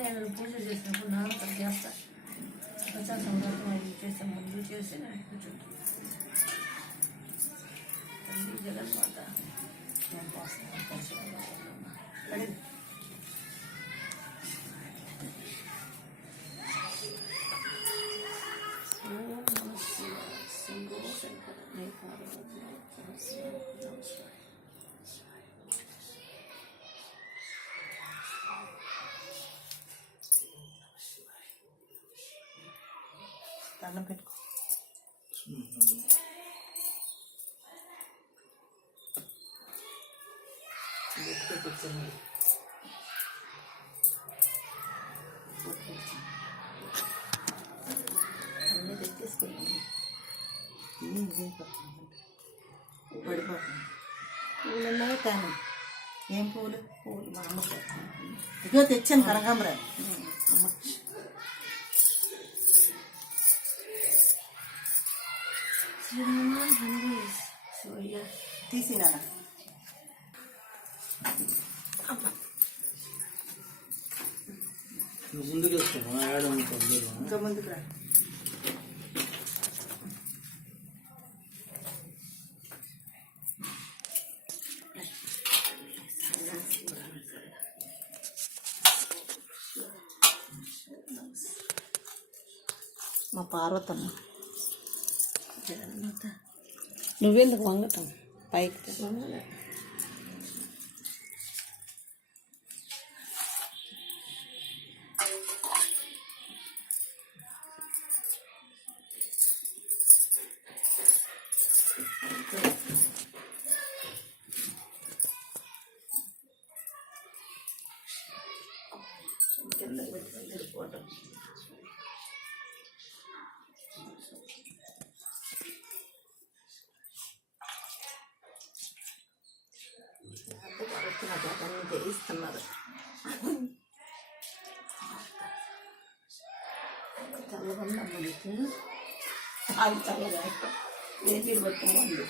నేను పూజ చేసినప్పుడు నాన్న అక్కడ చేస్తా ప్రచార సందర్భం అది చేసే ముందు చేసి నేను కూర్చుంటాను. తల్లి జగన్మాత నేను పోస్తాను అడిగి దండం పెట్టుకో. అన్నీ తెచ్చేసుకున్నాను. పడిపోతుంది. పూలు ఉన్నాయో తాను ఏం పూలు మా అమ్మకి ఇదిగో తెచ్చాను కనకాంబరా అమ్మ. తీసినా ముందుకు ఇంకా ముందుకు రా. మా పార్వతమ్మ జగన్మాత. నువ్వెందుకు వంగటం పైకి? వంగలే. కింద పెట్టుకొని వెళ్ళిపోవటం. అన్ని చేయిస్తున్నారు. చల్లగా అమ్మడికి అది చల్లగా వేసి పట్టుకోండి.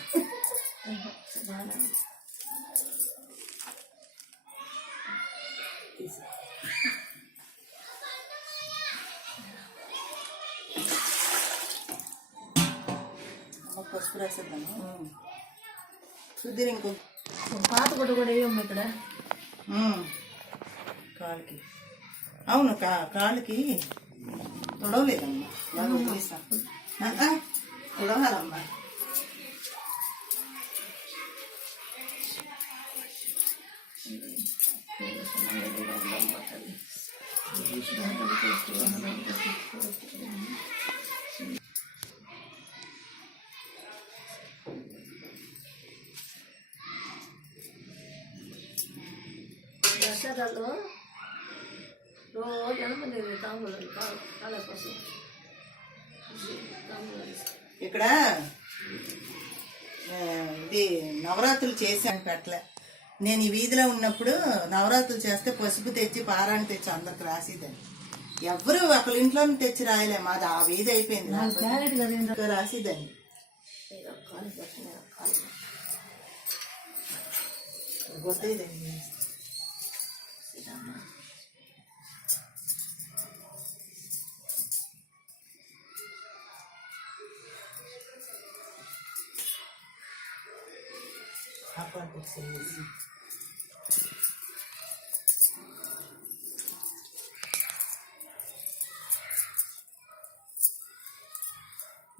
పసుపు రాసేద్దాము. సుధీర్ ఇంకో పాత గుడ్డ కూడా వేయమ్మ ఇక్కడ కాళ్ళకి. అవును కాళ్ళకి తొడవలేదమ్మా. తొడవాలమ్మా. దసరాలో రోజు ఎంతమంది తాంబూలాలు కాళ్ళ కోసం ఇక్కడ ఇది నవరాత్రులు చేశాను పెట్టలే. నేను ఈ వీధిలో ఉన్నప్పుడు నవరాత్రులు చేస్తే పసుపు తెచ్చి పారాన్ని తెచ్చి అందరికి రాసేదాన్ని. ఎవరు ఒకళ్ళ ఇంట్లో తెచ్చి రాయలే. మాది ఆ వీధి అయిపోయింది. రాసేదాన్ని. గొడ్డేదండి.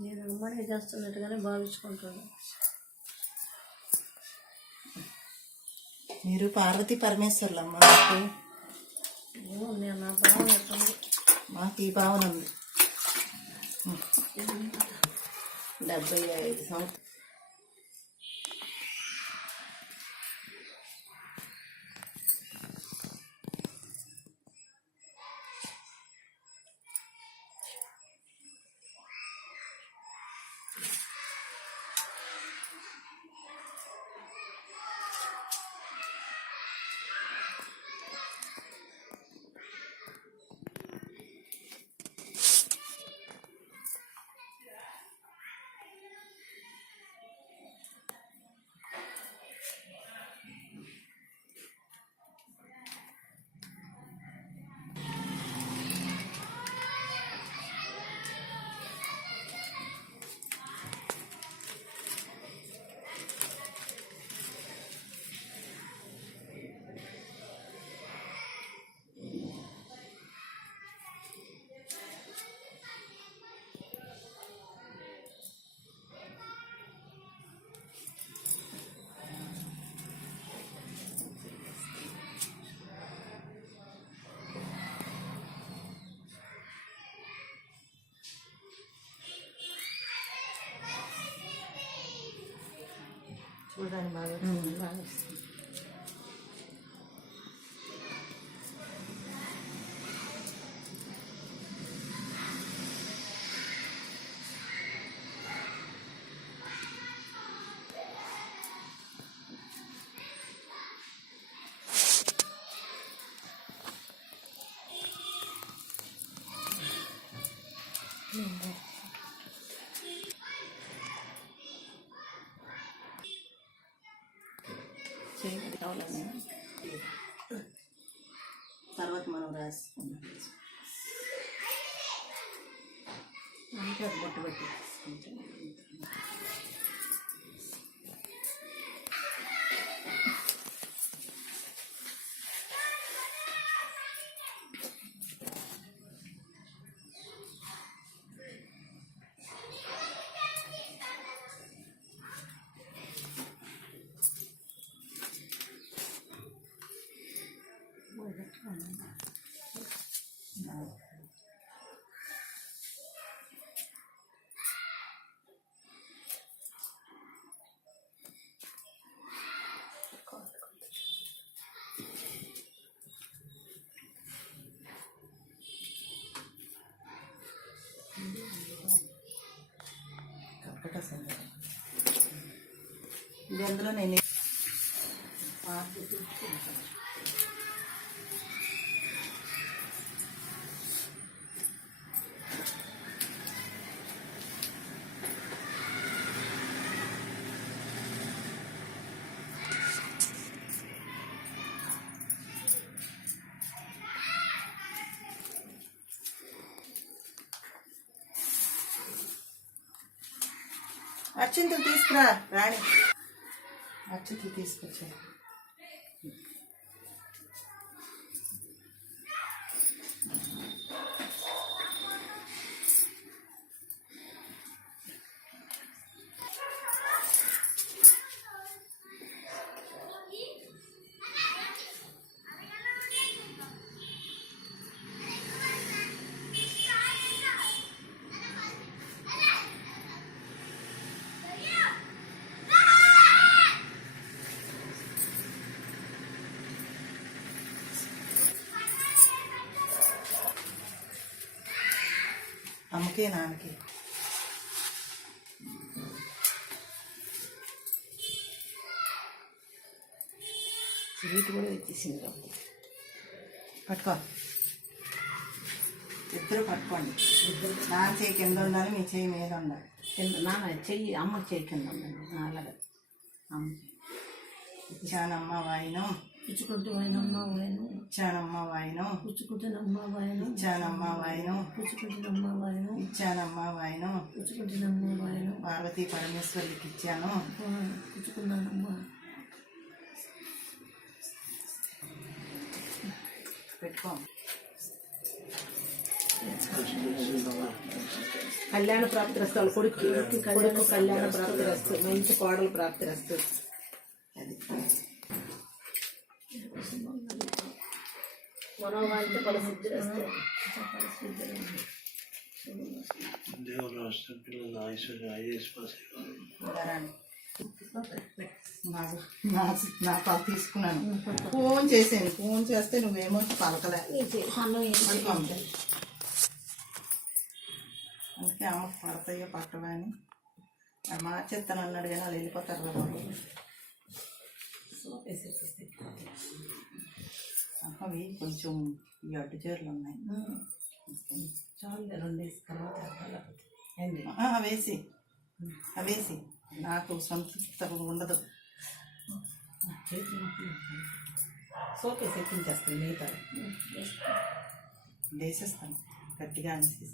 నేను అమ్మనే చేస్తున్నట్టుగానే భావించుకుంటాను. మీరు పార్వతీ పరమేశ్వర్లమ్మ. నేను నా భావన ఎట్టుంది? మాకు ఈ భావన ఉంది. 75 సంవత్సరాలు. చూడడానికి బాగా బాగా వస్తుంది. చేయగలి కావాలన్నా తర్వాత మనం రాసుకుందాం. అంటే అది బొట్టు పెట్టి కర్కట సంగతి. ఇది అందులో నేను అర్చింతలు తీసుకురా రాణి. అర్చింతలు తీసుకొచ్చా. అమ్మకే నాన్నకి స్వీట్ కూడా తెచ్చేసింది కాబట్టి పట్టుకో. ఇద్దరు పట్టుకోండి. నాన్న చేయి కింద ఉండాలి, మీ చేయి మీద ఉండాలి. కింద నాన్న చెయ్యి అమ్మ చెయ్యి కింద ఉందండి. అలాగే అమ్మ ఇచ్చానమ్మ వాయినం, పుచ్చుకుంటూ వాయినమ్మ వాయను, ఇచ్చానమ్మ వాయినం, పుచ్చుకుంటున్నమ్మ వాయను, ఇచ్చానమ్మ వాయినం, పుచ్చుకుంటున్నమ్మ వాయను, ఇచ్చానమ్మ వాయినం, పుచ్చుకుంటున్నమ్మ వాయను, పార్వతీ పరమేశ్వరుడికి ఇచ్చాను. పుచ్చుకున్నానమ్మ. పెట్టుకో. కళ్యాణ ప్రాప్తి రస్తాలు కొడుకు కొడుకు కళ్యాణ ప్రాప్తి రస్తు, మంచి కోడలు ప్రాప్తి రస్తు. అది మనోవాంఛ ఫలసిద్ధి రస్తు. దేవుడు రాష్ట్ర పిల్లలు ఐశ్వర్య ఐఏఎస్ పాస్ రాణి. నా పాలు తీసుకున్నాను. ఫోన్ చేసాను. ఫోన్ చేస్తే నువ్వేమో పలకలే. అందుకే అమ్మకు పడతాయో పట్టవా అని మార్చేస్తాను అన్నాడు, కానీ వాళ్ళు వెళ్ళిపోతారు కదా. అవి కొంచెం ఈ అడ్డు చీరలు ఉన్నాయి. చాలు 2 డేస్ తర్వాత అవేసి అవేసి నాకు సంతృప్తి ఉండదు. సోపేసి ఎక్కించేస్తాను మిగతా వేసేస్తాను గట్టిగా అనేసి.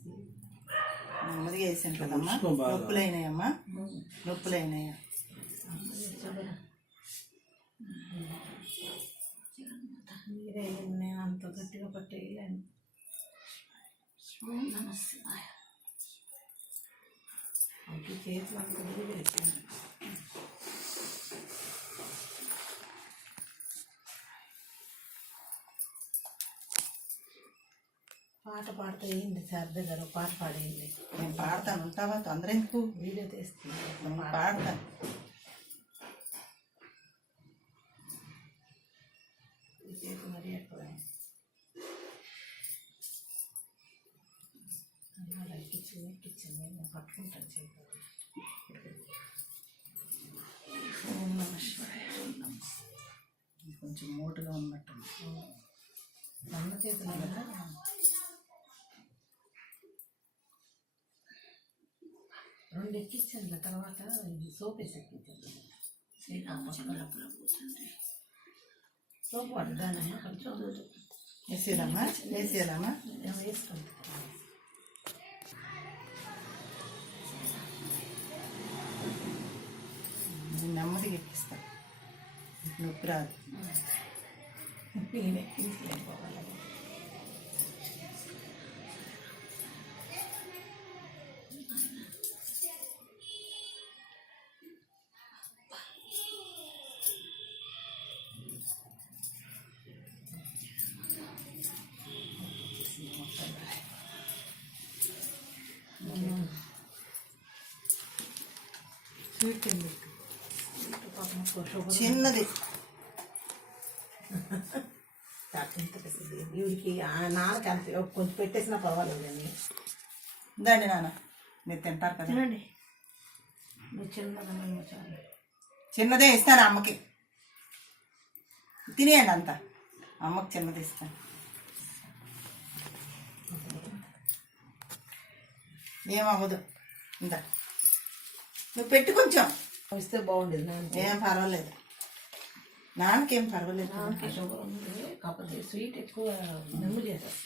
నెమ్మదిగా వేసాను కదమ్మా. నొప్పులైనాయమ్మా, నొప్పులైనాయా? మీరే నేను అంత గట్టిగా పట్టేయలేను. అది చేతులు అంత విరిగి వేసాను. పాట పాడితే ఏంటి సార్ దగ్గర పాట పాడేయండి. నేను పాడతాను, ఉంటావా? తొందర ఎందుకు? వీడియో తీస్తున్నాను. పాడతాను. చేతి మరీ ఎక్కువ ఎక్కించింది నేను పట్టుకుంటాను చేతి. ఓం నమః శివాయ. ఇది కొంచెం మోటుగా ఉన్నట్టుంది. అన్న చేతులు కదా రెండు ఎక్కించండి, తర్వాత ఇది సోప్ వేసి ఎక్కించండి. సోప్ పడ్డానమ్మా కొంచెం వేసేయాలమ్మా వేసేయాలమ్మా. వేసుకోండి. నెమ్మదిగా ఎక్కిస్తా, నొప్పి రాదు. నేను ఎక్కించలేకపోవాలి. స్వీట్ అండి షుగర్ చిన్నది. వీడికి నాన్నకి అంత కొంచెం పెట్టేసినా పర్వాలేదు అని. దాన్ని నాన్న మీరు తింటారు కదా. తినండి, నువ్వు చిన్నదన్నా చాలు. చిన్నదే ఇస్తాను అమ్మకి, తినేయండి అంతా. అమ్మకి చిన్నది ఇస్తాను. ఏమవ్వదు, ఇందా నువ్వు పెట్టు కొంచెం. ఇస్తే బాగుండేది నాన్న. ఏం పర్వాలేదు, నాన్నకేం పర్వాలేదు. నాన్నకి షుగర్ ఉంది, కాకపోతే స్వీట్ ఎక్కువ నెమ్ము చేశారు.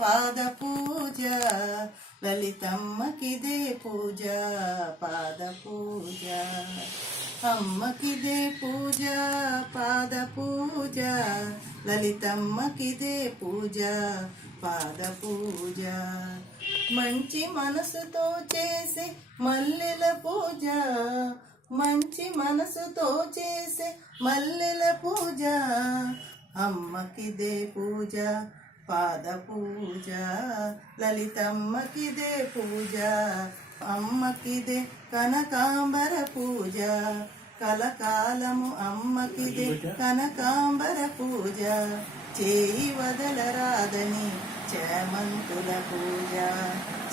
పాద పూజ లలితమ్మకిదే పూజ, పాద పూజ అమ్మకిదే పూజ, పాద పూజ లలితమ్మకిదే పూజ, పాద పూజ. మంచి మనసుతో చేసే మల్లెల పూజ, మంచి మనసుతో చేసే మల్లెల పూజ, అమ్మకిదే పూజ, పాద పూజ లలితమ్మకిదే పూజ, అమ్మకిదే కనకాంబర పూజ, కలకాలము అమ్మకిదే కనకాంబర పూజ, చేయి వదలరాదని చేమంతుల పూజ,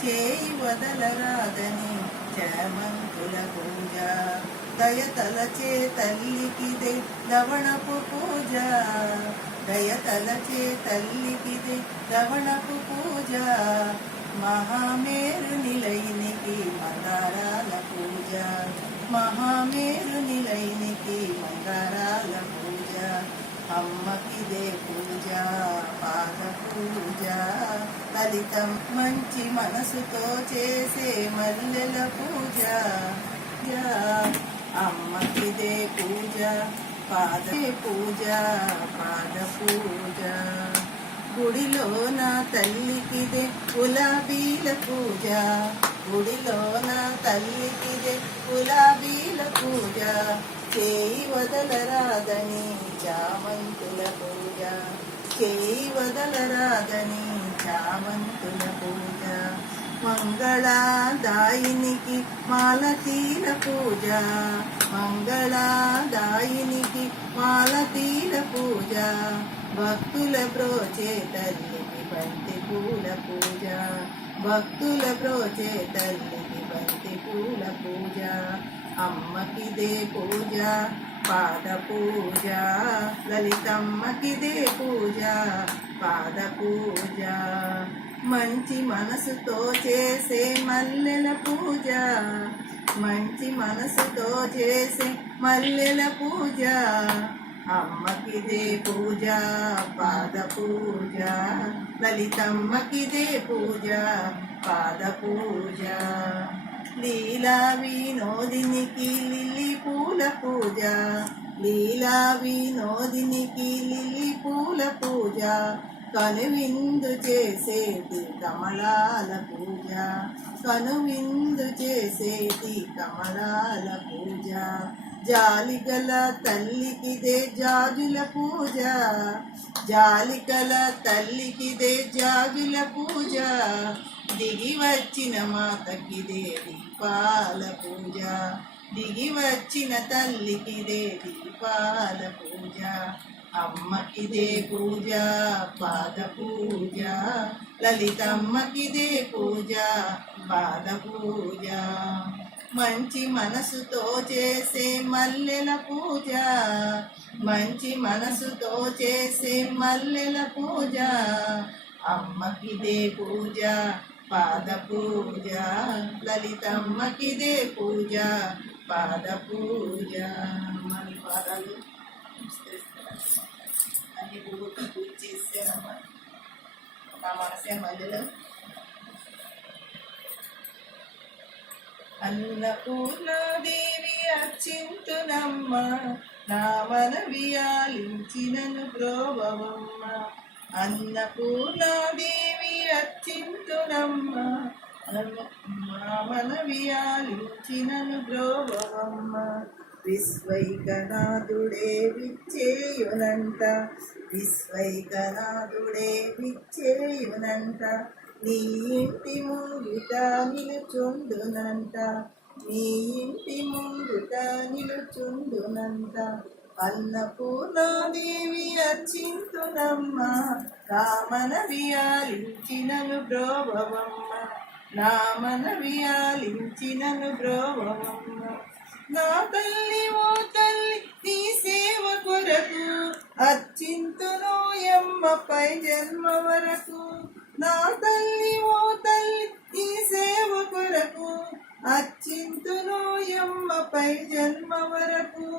చేయి వదలరాదని చేమంతుల పూజ, దయతలచే తల్లికిదే లవణపు పూజ, దయతలచే తల్లికిదే లవణపు పూజ, మహామేరు నిలయనికి మందారాల పూజ, మహామేరు నిలయనికి మందారాల పూజ, అమ్మకిదే పూజ, పాద పూజ లలితం. మంచి మనసుతో చేసే మల్లెల పూజ, అమ్మకిదే పూజ, పాద పూజ, పాద పూజ. గుడిలో నా తల్లికిదే గులాబీల పూజ, గుడిలో నా తల్లికిదే గులాబీల పూజ, చేయి వదలరాదని చామంతుల పూజ, చేయి వదలరాదని చామంతుల పూజ, మంగళదాయినికి మాలతీల పూజ, మంగళదాయినికి మాలతీల పూజ, భక్తుల బ్రోచే తల్లికి బంతి పూల పూజ, భక్తుల బ్రోచే తల్లికి బంతి పూల పూజ, అమ్మకిదే పూజ, పాద పూజ లలితమ్మకిదే పూజ, పాద పూజ. మంచి మనసుతో చేసే మల్లెల పూజ, మంచి మనసుతో చేసే మల్లెల పూజ, అమ్మకిదే పూజ, పాద పూజ లలితమ్మకిదే పూజ, పాద పూజ. లీలా వినోదినికి లిల్లీ పూల పూజ, లీలా వినోదినికి లిల్లీ పూల పూజ, కనువిందు చేసేది కమలాల పూజ, కనువిందు చేసేది కమలాల పూజ, జాలిగల తల్లికిదే జాజుల పూజ, జాలిగల తల్లికిదే జాజుల పూజ, దిగి వచ్చిన మాతకిదే దీపాల పూజ, దిగి వచ్చిన తల్లికిదే దీపాల పూజ, అమ్మకిదే పూజ పాద పూజ, లలితమ్మకిదే పూజ పాద పూజ, మంచి మనసుతో చేసే మల్లెల పూజ, మంచి మనసుతో చేసే మల్లెల పూజ, అమ్మకిదే పూజ పాద పూజ, లలితమ్మకిదే పూజ పాద పూజ. మన పాదాలు అన్ని పూర్తి పూజ చేసానమ్మా. నా మనసే మల్లెలు. అన్నపూర్ణాదేవి అచ్చింతునమ్మ, నా మనవి ఆలించినను బ్రోవమ్మ, అన్నపూర్ణాదేవి అచ్చింతునమ్మ, నా మనవి ఆలించినను బ్రోవమ్మ, విశ్వైకనాథుడే విచ్చేయునంట, విశ్వైకనాథుడే విచ్చేయునంట, నీ ఇంటి ముంగిట నిలుచుండునంట, నీ ఇంటి ముంగిట నిలుచుండునంట, అన్నపూర్ణాదేవి అచ్చింతునమ్మ, నా మనవి ఆలించినను బ్రోవమ్మ, నా మనవి ఆలించినను బ్రోవమ్మ, నా తల్లి ఓ తల్లి నీ సేవ కొరకు అచ్చింతును ఎమ్మపై జన్మ వరకు, నా తల్లి ఓ తల్లి నీ సేవ కొరకు అచ్చింతును ఎమ్మపై జన్మ వరకు,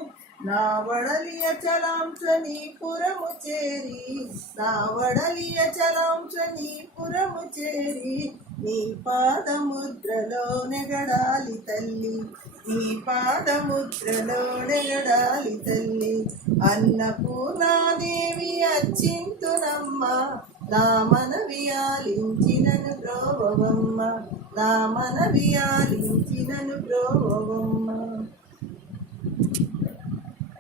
నా వడలియ చలాంశ నీ పురము చేరి, నా వడలియ చలాంశ నీ పురము చేరి, నీ పాదముద్రలో నెగడాలి తల్లి, నీ పాదముద్రలో నెగడాలి తల్లి, అన్నపూర్ణాదేవి అచ్చింతునమ్మ, నా మనవి ఆలించినను బ్రోవమ్మ, నా మనవి ఆలించినను బ్రోవమ్మ,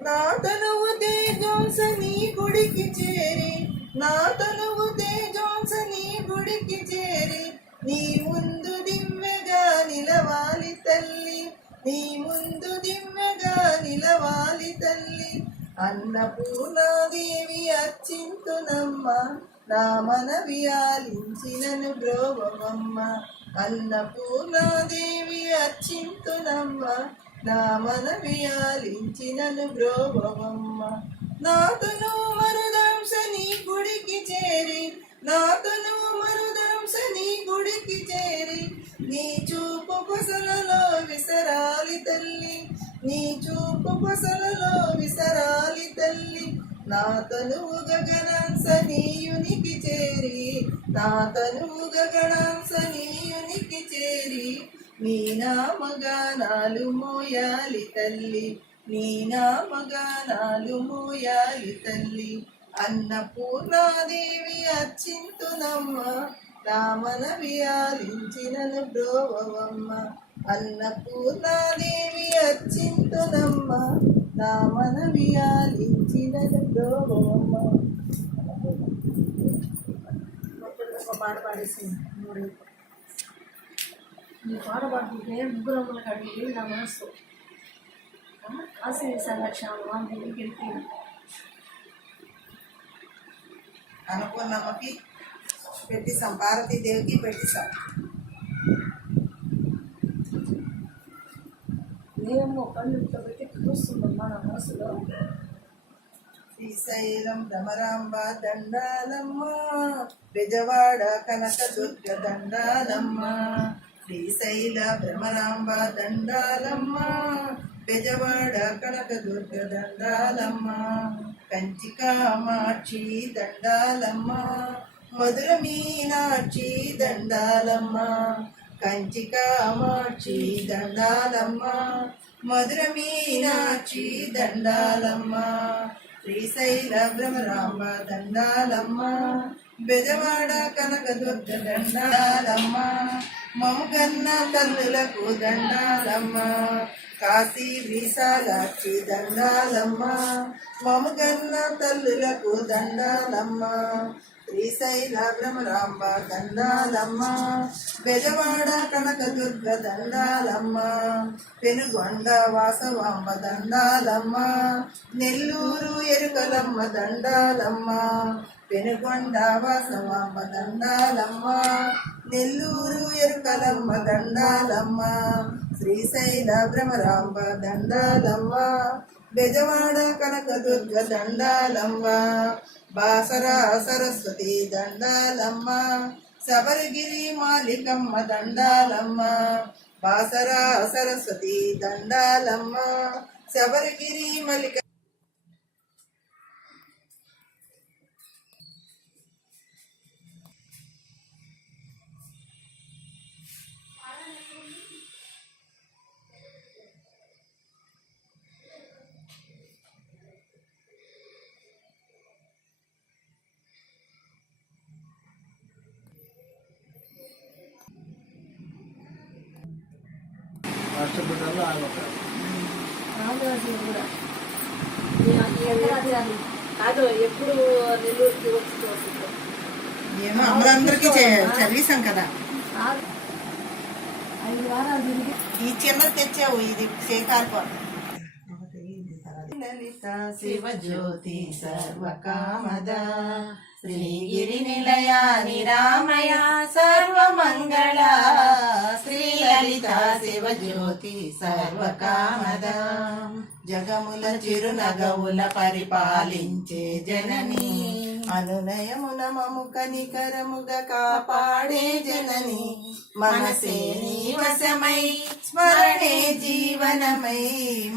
నా తనువు తేజోంస నీ గుడికి చేరి, నా తనువు తేజోంస నీ గుడికి చేరి, నీ ముందు దివ్యగా నిలవాలి తల్లి, నీ ముందు దివ్యగా నిలవాలి తల్లి, అన్నపూర్ణాదేవి అచ్చింతునమ్మ, నా మనవి ఆలించినను బ్రోవమ్మ, అన్నపూర్ణాదేవి అచ్చింతునమ్మ, నా మనవి ఆలించినను బ్రోవమ్మ, నాతను మరుదంశ నీ గుడికి చేరి, నాతను మరుదంశ నీ గుడికి చేరి, నీ చూపు కొసలలో విసరాలి తల్లి, నీ చూపు కొసలలో విసరాలి తల్లి, నా తనువు గగనాంశ నీయునికి చేరి, నా తనువు గగనాంశ నీయునికి చేరి, నీ నామగానాలు మోయాలి తల్లి, నీ నామగానాలు మోయాలి తల్లి, అన్నపూర్ణాదేవి అచ్చింతునమ్మ, నా మనవి ఆలించినను బ్రోవమ్మ, అన్నపూర్ణాదేవి అచ్చింతునమ్మ, నా మనవి ఆలించినను బ్రోవమ్మ. పాట పాడేసింది ఈ పాట పాడుతుంటే ముగ్గురమ్మల కడిగి నా మనసు ఆశయ సంరక్షణ గెలిపి అనుకున్నమ్మకి పెట్టిస్తాం, పార్వతీదేవికి పెట్టిస్తాం. నేనేమో కళ్ళు పెట్టి చూస్తుందమ్మా నా మనసులో. శ్రీశైలం భ్రమరాంబ దండాలమ్మ, బెజవాడ కనక దుర్గ దండాలమ్మ, శ్రీశైల భ్రమరాంబ దండాలమ్మ, బెజవాడ కనక దుర్గ దండాలమ్మ, కంచి కామాక్షి దండాలమ్మ, మధుర మీనాక్షి దండాలమ్మ, కంచి కామాక్షి దండాలమ్మ, మధుర మీనాక్షి దండాలమ్మ, శ్రీశైల భ్రమరాంబ దండాలమ్మ, బెజవాడ కనక దుర్గ దండాలమ్మ, మముగన్న తల్లులకు దండాలమ్మ, కాశీ విశాలాక్షి దండాలమ్మ, మముగన్న తల్లులకు దండాలమ్మ, శ్రీశైల భ్రమరాంబ దండాలమ్మ, బెజవాడ కనకదుర్గ దండాలమ్మ, పెనుగొండ వాసవాంబ దండాలమ్మ, నెల్లూరు ఎరుకలమ్మ దండాలమ్మ, పెనుగొండ వాసవాంబ దండాలమ్మ, నెల్లూరు ఎరుకలమ్మ దండాలమ్మ, శ్రీశైల భ్రమరాంబ దండాలమ్మ, బెజవాడ కనకదుర్గ దండాలమ్మ, బాసర సరస్వతి దండాలమ్మ, శబరిగిరి మాలికమ్మ దండాలమ్మ, బాసర సరస్వతి దండాలమ్మ, శబరిగిరి మల్లిక. రాష్ట్రపతిలో ఆయన రామరాజులు కూడా కాదు ఎప్పుడు నెల్లూరుకి వస్తుంది ఏమో అమరందరికీ చదివేశాం కదా. 5 వారాలు తిరిగి ఈ చిన్నది తెచ్చావు, ఇది శేఖార్పం. లలిత శివజ్యోతి సర్వకామద, శ్రీగిరి నిలయ నిరామయ సర్వమంగళ, శ్రీలలిత శివజ్యోతి సర్వకామద, జగముల చిరునగవుల పరిపాలించే జనని, అనునయమున మము కనికరముగా కాపాడే జనని, మనసే నీ వశమై స్మరణే జీవనమై,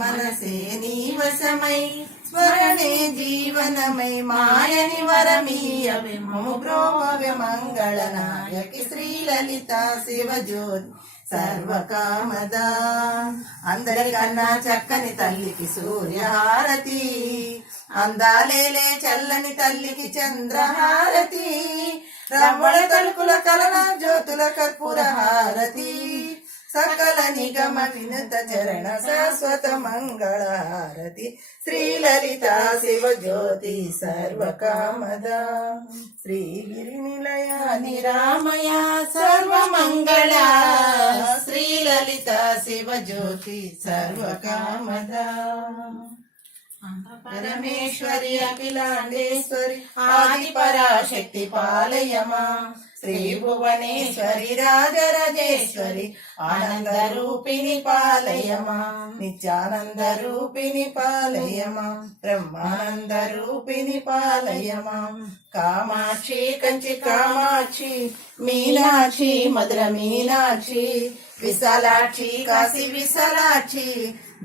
మనసే నీ వశమై స్మరణే జీవనమై, మాయని వరమీయవే మము బ్రోవే మంగళనాయకి, శ్రీలలిత శివజ్యోతి సర్వకామద, అందరికన్నా చక్కని తల్లికి సూర్యహారతి, అందాలేలే చల్లని తల్లికి చంద్రహారతి, రమ్మల తలుకుల కలన జ్యోతుల కర్పూర హారతి, సకల నిగమ వినుత చరణ శాశ్వత మంగళహారతి, శ్రీలలిత శివజ్యోతి సర్వకామద, శ్రీగిరి నిలయ నిరామయ సర్వమంగళ, శ్రీలలిత శివజ్యోతి సర్వకామద, పరమేశ్వరి అఖిలాండేశ్వరి ఆది పరాశక్తి పాలయమా, శ్రీ భువనేశ్వరి రాజరాజేశ్వరి ఆనంద రూపిణి పాలయమా, నిత్యానంద రూపిణి పాలయమా, బ్రహ్మానంద రూపిణి పాలయమా, కామాక్షి కంచి కామాక్షి, మీనాక్షి మధుర మీనాక్షి, విశాలాక్షి కాశీ విశాలాక్షి,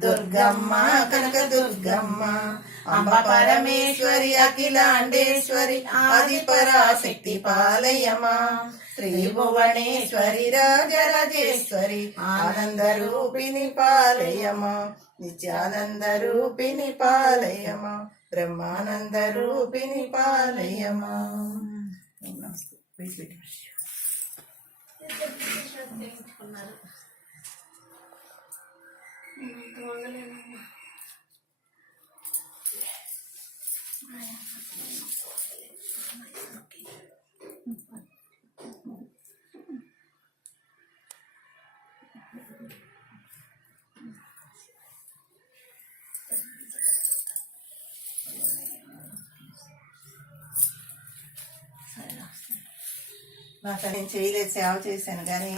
దుర్గమ్మ కనక దుర్గమ్మ, అంబ పరమేశ్వరి అఖిలాండేశ్వరి ఆది పరాశక్తి పాలయమా, శ్రీ భువనేశ్వరి రాజరాజేశ్వరి ఆనంద రూపిణి పాలయమా, నిత్యానంద రూపిణి పాలయమా, బ్రహ్మానంద రూపిణి పాలయమా. నాకు నేను చేయలేదు, సేవ చేశాను, కానీ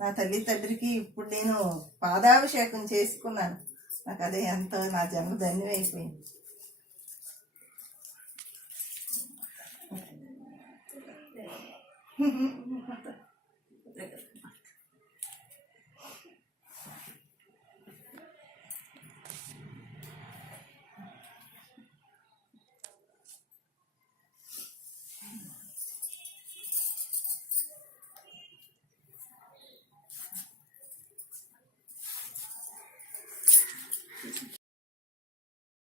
నా తల్లి తండ్రికి ఇప్పుడు నేను పాదాభిషేకం చేసుకున్నాను. నాకు అదే ఎంతో నా జన్మ ధన్యమైపోయింది.